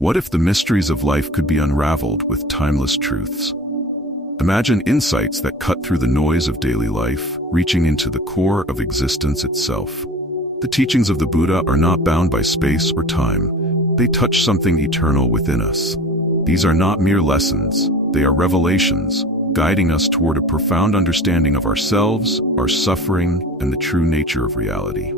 What if the mysteries of life could be unraveled with timeless truths? Imagine insights that cut through the noise of daily life, reaching into the core of existence itself. The teachings of the Buddha are not bound by space or time. They touch something eternal within us. These are not mere lessons, they are revelations, guiding us toward a profound understanding of ourselves, our suffering, and the true nature of reality.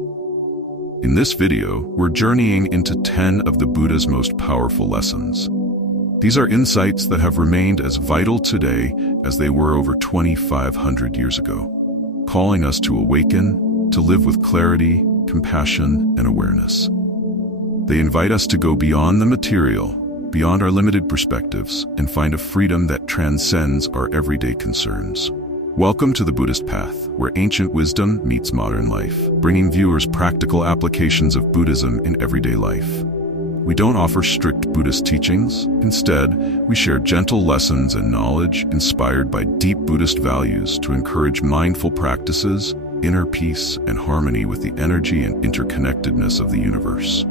In this video, we're journeying into 10 of the Buddha's most powerful lessons. These are insights that have remained as vital today as they were over 2,500 years ago, calling us to awaken, to live with clarity, compassion, and awareness. They invite us to go beyond the material, beyond our limited perspectives, and find a freedom that transcends our everyday concerns. Welcome to the Buddhist path, where ancient wisdom meets modern life, bringing viewers practical applications of Buddhism in everyday life. We don't offer strict Buddhist teachings. Instead, we share gentle lessons and knowledge inspired by deep Buddhist values to encourage mindful practices, inner peace, and harmony with the energy and interconnectedness of the universe.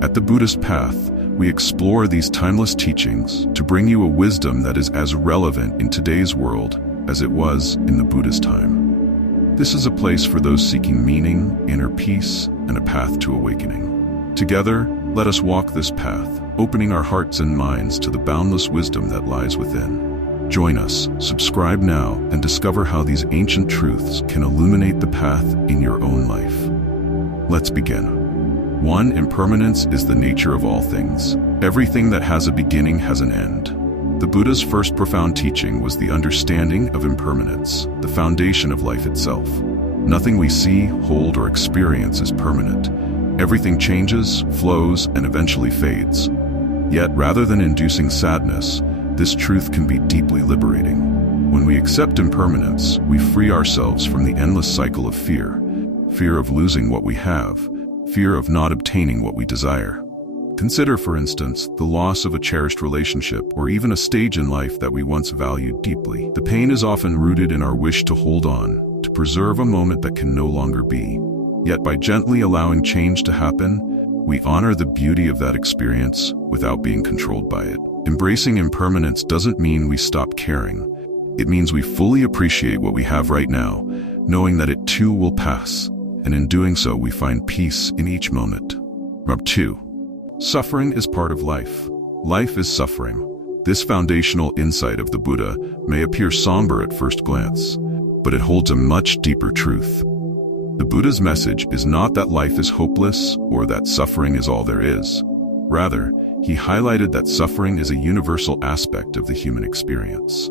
At the Buddhist path, we explore these timeless teachings to bring you a wisdom that is as relevant in today's world as it was in the Buddha's time. This is a place for those seeking meaning, inner peace, and a path to awakening. Together, let us walk this path, opening our hearts and minds to the boundless wisdom that lies within. Join us, subscribe now, and discover how these ancient truths can illuminate the path in your own life. Let's begin. 1. Impermanence is the nature of all things. Everything that has a beginning has an end. The Buddha's first profound teaching was the understanding of impermanence, the foundation of life itself. Nothing we see, hold, or experience is permanent. Everything changes, flows, and eventually fades. Yet, rather than inducing sadness, this truth can be deeply liberating. When we accept impermanence, we free ourselves from the endless cycle of fear. Fear of losing what we have, fear of not obtaining what we desire. Consider, for instance, the loss of a cherished relationship or even a stage in life that we once valued deeply. The pain is often rooted in our wish to hold on, to preserve a moment that can no longer be. Yet by gently allowing change to happen, we honor the beauty of that experience without being controlled by it. Embracing impermanence doesn't mean we stop caring. It means we fully appreciate what we have right now, knowing that it too will pass, and in doing so we find peace in each moment. 2. Suffering is part of life. Life is suffering. This foundational insight of the Buddha may appear somber at first glance, but it holds a much deeper truth. The Buddha's message is not that life is hopeless or that suffering is all there is. Rather, he highlighted that suffering is a universal aspect of the human experience.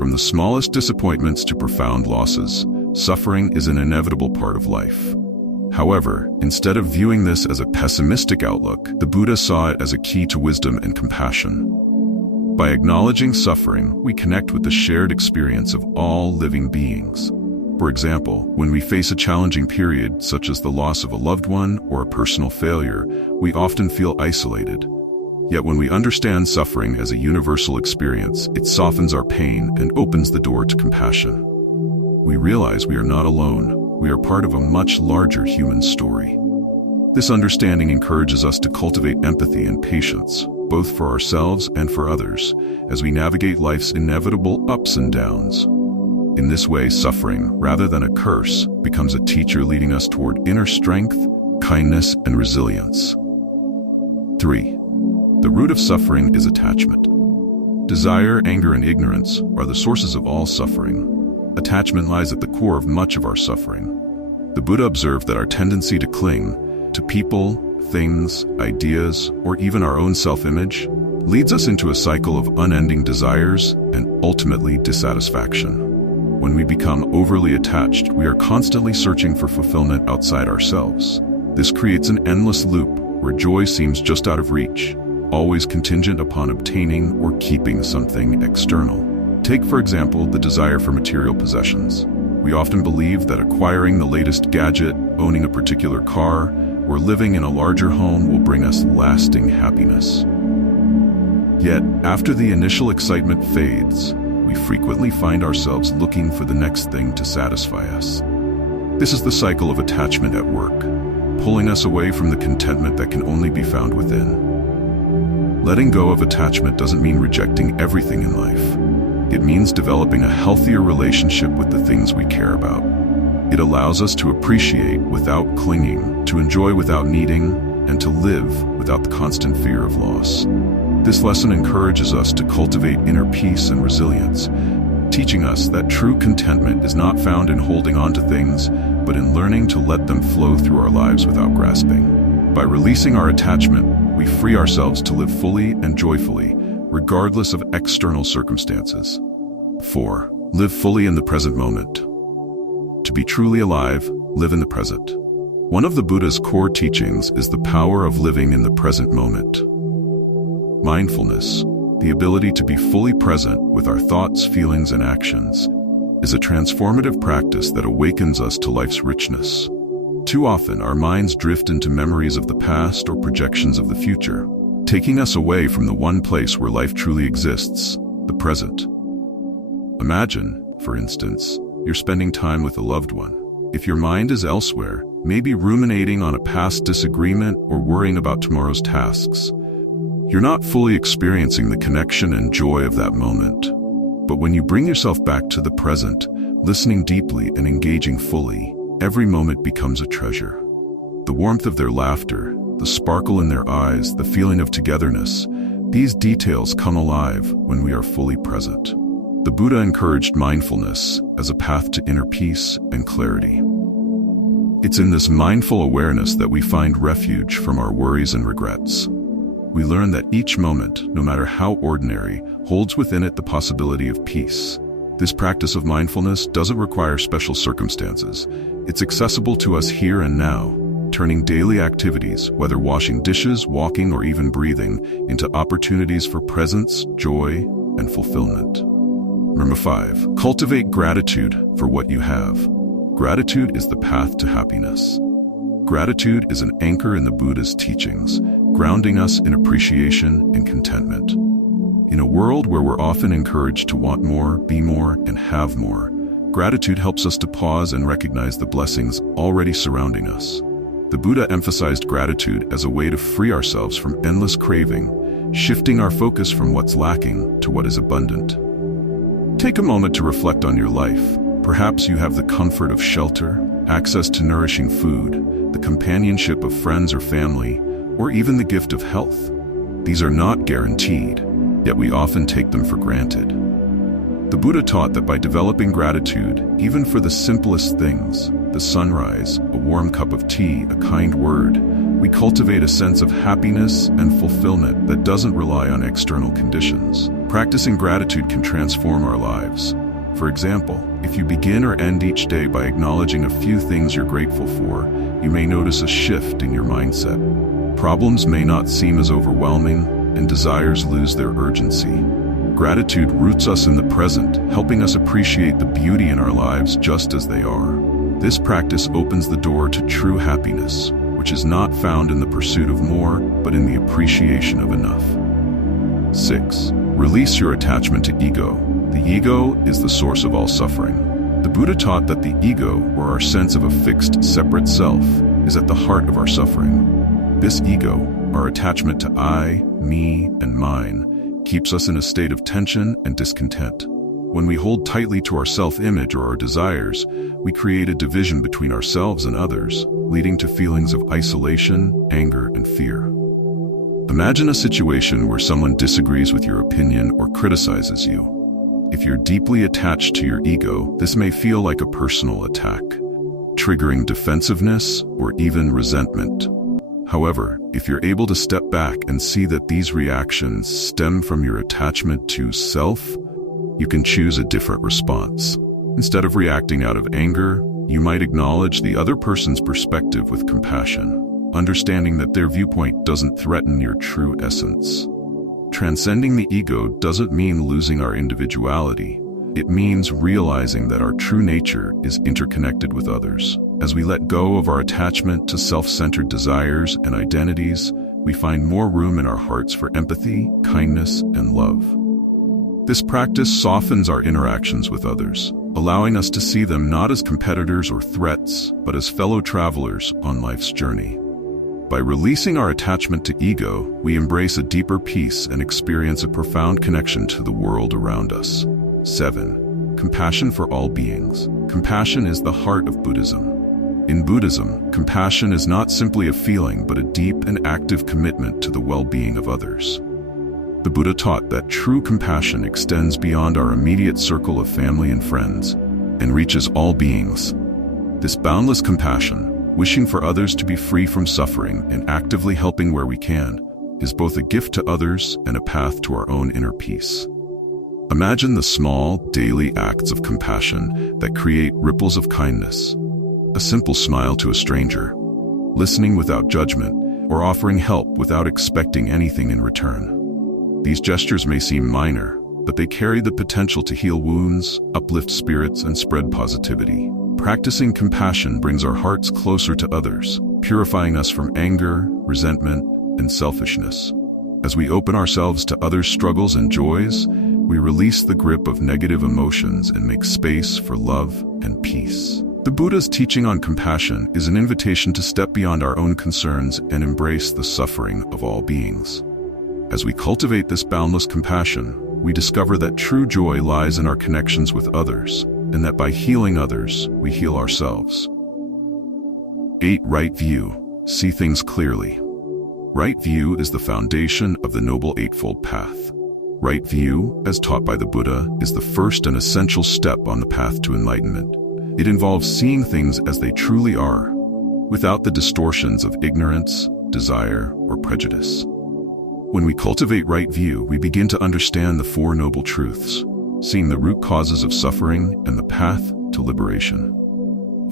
From the smallest disappointments to profound losses, suffering is an inevitable part of life. However, instead of viewing this as a pessimistic outlook, the Buddha saw it as a key to wisdom and compassion. By acknowledging suffering, we connect with the shared experience of all living beings. For example, when we face a challenging period, such as the loss of a loved one or a personal failure, we often feel isolated. Yet when we understand suffering as a universal experience, it softens our pain and opens the door to compassion. We realize we are not alone. We are part of a much larger human story. This understanding encourages us to cultivate empathy and patience, both for ourselves and for others, as we navigate life's inevitable ups and downs. In this way, suffering, rather than a curse, becomes a teacher leading us toward inner strength, kindness, and resilience. 3. The root of suffering is attachment. Desire, anger, and ignorance are the sources of all suffering. Attachment lies at the core of much of our suffering. The Buddha observed that our tendency to cling to people, things, ideas, or even our own self-image leads us into a cycle of unending desires and ultimately dissatisfaction. When we become overly attached, we are constantly searching for fulfillment outside ourselves. This creates an endless loop where joy seems just out of reach, always contingent upon obtaining or keeping something external. Take, for example, the desire for material possessions. We often believe that acquiring the latest gadget, owning a particular car, or living in a larger home will bring us lasting happiness. Yet, after the initial excitement fades, we frequently find ourselves looking for the next thing to satisfy us. This is the cycle of attachment at work, pulling us away from the contentment that can only be found within. Letting go of attachment doesn't mean rejecting everything in life. It means developing a healthier relationship with the things we care about. It allows us to appreciate without clinging, to enjoy without needing, and to live without the constant fear of loss. This lesson encourages us to cultivate inner peace and resilience, teaching us that true contentment is not found in holding on to things, but in learning to let them flow through our lives without grasping. By releasing our attachment, we free ourselves to live fully and joyfully, regardless of external circumstances. 4. Live fully in the present moment. To be truly alive, live in the present. One of the Buddha's core teachings is the power of living in the present moment. Mindfulness, the ability to be fully present with our thoughts, feelings, and actions, is a transformative practice that awakens us to life's richness. Too often, our minds drift into memories of the past or projections of the future, taking us away from the one place where life truly exists, the present. Imagine, for instance, you're spending time with a loved one. If your mind is elsewhere, maybe ruminating on a past disagreement or worrying about tomorrow's tasks, you're not fully experiencing the connection and joy of that moment. But when you bring yourself back to the present, listening deeply and engaging fully, every moment becomes a treasure. The warmth of their laughter, the sparkle in their eyes, the feeling of togetherness, these details come alive when we are fully present. The Buddha encouraged mindfulness as a path to inner peace and clarity. It's in this mindful awareness that we find refuge from our worries and regrets. We learn that each moment, no matter how ordinary, holds within it the possibility of peace. This practice of mindfulness doesn't require special circumstances. It's accessible to us here and now, turning daily activities, whether washing dishes, walking, or even breathing, into opportunities for presence, joy, and fulfillment. Number 5, cultivate gratitude for what you have. Gratitude is the path to happiness. Gratitude is an anchor in the Buddha's teachings, grounding us in appreciation and contentment. In a world where we're often encouraged to want more, be more, and have more, gratitude helps us to pause and recognize the blessings already surrounding us. The Buddha emphasized gratitude as a way to free ourselves from endless craving, shifting our focus from what's lacking to what is abundant. Take a moment to reflect on your life. Perhaps you have the comfort of shelter, access to nourishing food, the companionship of friends or family, or even the gift of health. These are not guaranteed, yet we often take them for granted. The Buddha taught that by developing gratitude, even for the simplest things, the sunrise, a warm cup of tea, a kind word, we cultivate a sense of happiness and fulfillment that doesn't rely on external conditions. Practicing gratitude can transform our lives. For example, if you begin or end each day by acknowledging a few things you're grateful for, you may notice a shift in your mindset. Problems may not seem as overwhelming, and desires lose their urgency. Gratitude roots us in the present, helping us appreciate the beauty in our lives just as they are. This practice opens the door to true happiness, which is not found in the pursuit of more, but in the appreciation of enough. 6. Release your attachment to ego. The ego is the source of all suffering. The Buddha taught that the ego, or our sense of a fixed, separate self, is at the heart of our suffering. This ego, our attachment to I, me, and mine, keeps us in a state of tension and discontent. When we hold tightly to our self-image or our desires, we create a division between ourselves and others, leading to feelings of isolation, anger, and fear. Imagine a situation where someone disagrees with your opinion or criticizes you. If you're deeply attached to your ego, this may feel like a personal attack, triggering defensiveness or even resentment. However, if you're able to step back and see that these reactions stem from your attachment to self, you can choose a different response. Instead of reacting out of anger, you might acknowledge the other person's perspective with compassion, understanding that their viewpoint doesn't threaten your true essence. Transcending the ego doesn't mean losing our individuality. It means realizing that our true nature is interconnected with others. As we let go of our attachment to self-centered desires and identities, we find more room in our hearts for empathy, kindness, and love. This practice softens our interactions with others, allowing us to see them not as competitors or threats, but as fellow travelers on life's journey. By releasing our attachment to ego, we embrace a deeper peace and experience a profound connection to the world around us. 7. Compassion for all beings. Compassion is the heart of Buddhism. In Buddhism, compassion is not simply a feeling but a deep and active commitment to the well-being of others. The Buddha taught that true compassion extends beyond our immediate circle of family and friends and reaches all beings. This boundless compassion, wishing for others to be free from suffering and actively helping where we can, is both a gift to others and a path to our own inner peace. Imagine the small, daily acts of compassion that create ripples of kindness. A simple smile to a stranger, listening without judgment, or offering help without expecting anything in return. These gestures may seem minor, but they carry the potential to heal wounds, uplift spirits, and spread positivity. Practicing compassion brings our hearts closer to others, purifying us from anger, resentment, and selfishness. As we open ourselves to others' struggles and joys, we release the grip of negative emotions and make space for love and peace. The Buddha's teaching on compassion is an invitation to step beyond our own concerns and embrace the suffering of all beings. As we cultivate this boundless compassion, we discover that true joy lies in our connections with others, and that by healing others, we heal ourselves. 8. Right view. See things clearly. Right view is the foundation of the Noble Eightfold Path. Right view, as taught by the Buddha, is the first and essential step on the path to enlightenment. It involves seeing things as they truly are, without the distortions of ignorance, desire, or prejudice. When we cultivate right view, we begin to understand the Four Noble Truths, seeing the root causes of suffering and the path to liberation.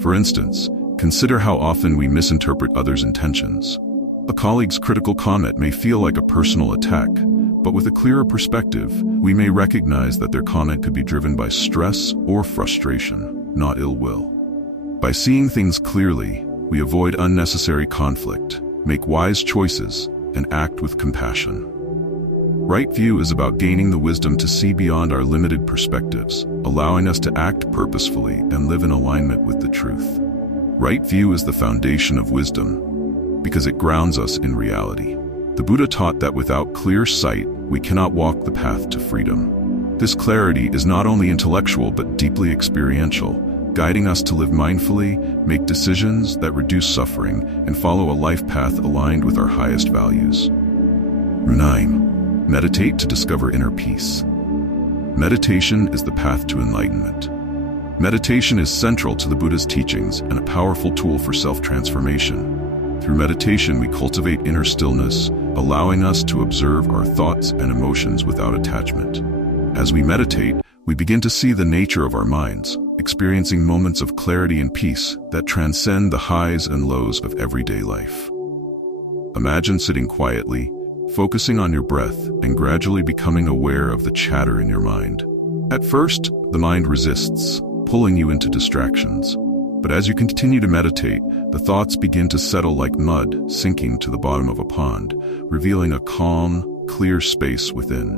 For instance, consider how often we misinterpret others' intentions. A colleague's critical comment may feel like a personal attack, but with a clearer perspective, we may recognize that their comment could be driven by stress or frustration, not ill will. By seeing things clearly, we avoid unnecessary conflict, make wise choices, and act with compassion. Right view is about gaining the wisdom to see beyond our limited perspectives, allowing us to act purposefully and live in alignment with the truth. Right view is the foundation of wisdom, because it grounds us in reality. The Buddha taught that without clear sight, we cannot walk the path to freedom. This clarity is not only intellectual but deeply experiential, guiding us to live mindfully, make decisions that reduce suffering, and follow a life path aligned with our highest values. 9. Meditate to discover inner peace. Meditation is the path to enlightenment. Meditation is central to the Buddha's teachings and a powerful tool for self-transformation. Through meditation, we cultivate inner stillness, allowing us to observe our thoughts and emotions without attachment. As we meditate, we begin to see the nature of our minds, experiencing moments of clarity and peace that transcend the highs and lows of everyday life. Imagine sitting quietly, focusing on your breath, and gradually becoming aware of the chatter in your mind. At first, the mind resists, pulling you into distractions. But as you continue to meditate, the thoughts begin to settle like mud sinking to the bottom of a pond, revealing a calm, clear space within.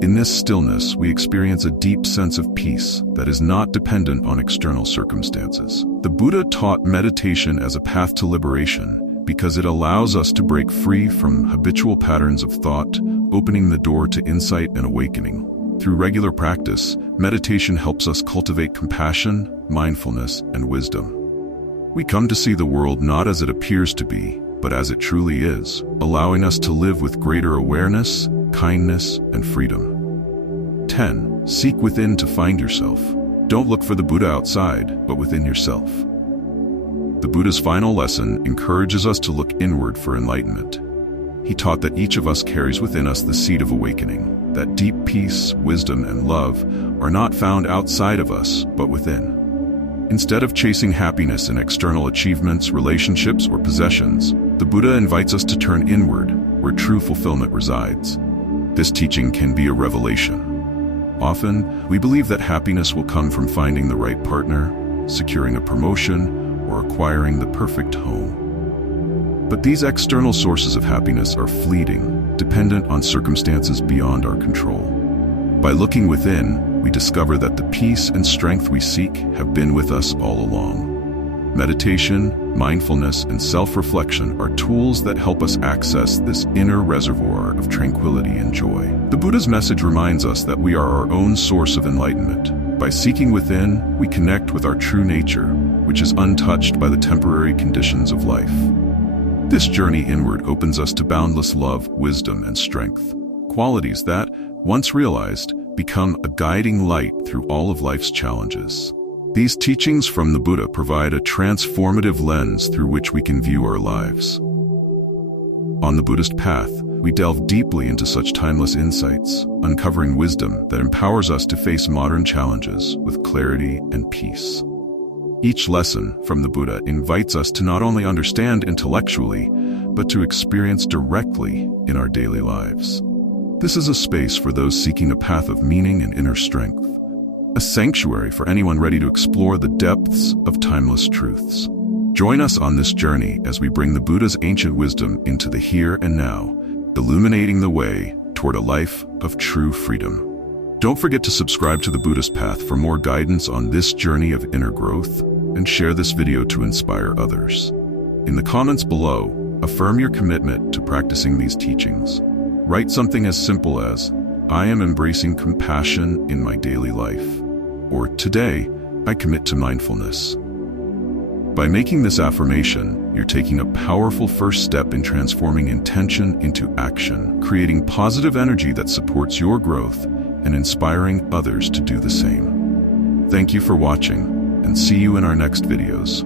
In this stillness, we experience a deep sense of peace that is not dependent on external circumstances. The Buddha taught meditation as a path to liberation because it allows us to break free from habitual patterns of thought, opening the door to insight and awakening. Through regular practice, meditation helps us cultivate compassion, mindfulness, and wisdom. We come to see the world not as it appears to be, but as it truly is, allowing us to live with greater awareness, kindness, and freedom. 10. Seek within to find yourself. Don't look for the Buddha outside, but within yourself. The Buddha's final lesson encourages us to look inward for enlightenment. He taught that each of us carries within us the seed of awakening, that deep peace, wisdom, and love are not found outside of us, but within. Instead of chasing happiness in external achievements, relationships, or possessions, the Buddha invites us to turn inward, where true fulfillment resides. This teaching can be a revelation. Often, we believe that happiness will come from finding the right partner, securing a promotion, or acquiring the perfect home. But these external sources of happiness are fleeting, dependent on circumstances beyond our control. By looking within, we discover that the peace and strength we seek have been with us all along. Meditation, mindfulness, and self-reflection are tools that help us access this inner reservoir of tranquility and joy. The Buddha's message reminds us that we are our own source of enlightenment. By seeking within, we connect with our true nature, which is untouched by the temporary conditions of life. This journey inward opens us to boundless love, wisdom, and strength, qualities that, once realized, become a guiding light through all of life's challenges. These teachings from the Buddha provide a transformative lens through which we can view our lives. On the Buddhist path, we delve deeply into such timeless insights, uncovering wisdom that empowers us to face modern challenges with clarity and peace. Each lesson from the Buddha invites us to not only understand intellectually, but to experience directly in our daily lives. This is a space for those seeking a path of meaning and inner strength, a sanctuary for anyone ready to explore the depths of timeless truths. Join us on this journey as we bring the Buddha's ancient wisdom into the here and now, illuminating the way toward a life of true freedom. Don't forget to subscribe to the Buddhist Path for more guidance on this journey of inner growth, and share this video to inspire others. In the comments below, affirm your commitment to practicing these teachings. Write something as simple as, "I am embracing compassion in my daily life," or "Today, I commit to mindfulness." By making this affirmation, you're taking a powerful first step in transforming intention into action, creating positive energy that supports your growth and inspiring others to do the same. Thank you for watching, and see you in our next videos.